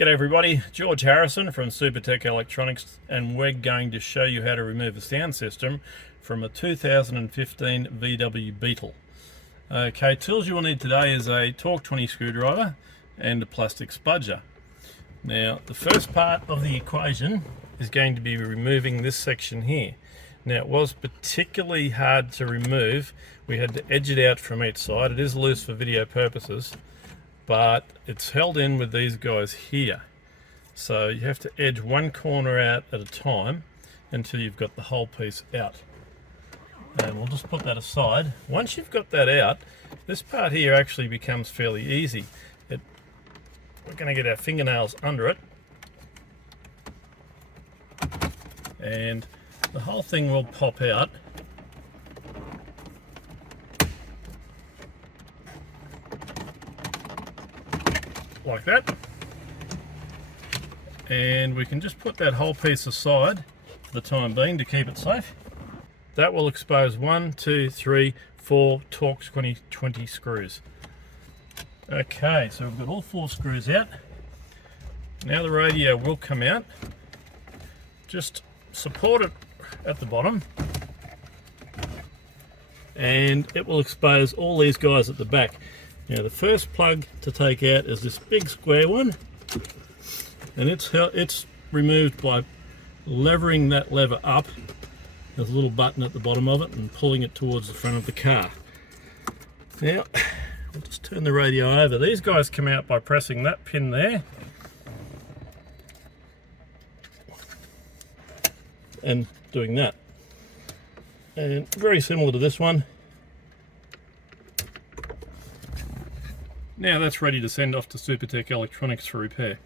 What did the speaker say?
G'day everybody, George Harrison from Supertech Electronics, and we're going to show you how to remove a sound system from a 2015 VW Beetle. Okay, tools you will need today is a Torque 20 screwdriver and a plastic spudger. Now, the first part of the equation is going to be removing this section here. Now, it was particularly hard to remove. We had to edge it out from each side. It is loose for video purposes, but it's held in with these guys here. So you have to edge one corner out at a time until you've got the whole piece out. And we'll just put that aside. Once you've got that out, this part here actually becomes fairly easy. We're going to get our fingernails under it, and the whole thing will pop out. Like that. And we can just put that whole piece aside for the time being to keep it safe. That will expose 1, 2, 3, 4 Torque 20 screws. Okay, so we've got all 4 screws out. Now the radio will come out. Just support it at the bottom, and it will expose all these guys at the back. Now the first plug to take out is this big square one, and it's removed by levering that lever up. There's a little button at the bottom of it and pulling it towards the front of the car. Now we'll just turn the radio over. These guys come out by pressing that pin there and doing that. And very similar to this one. Now that's ready to send off to Supertech Electronics for repair.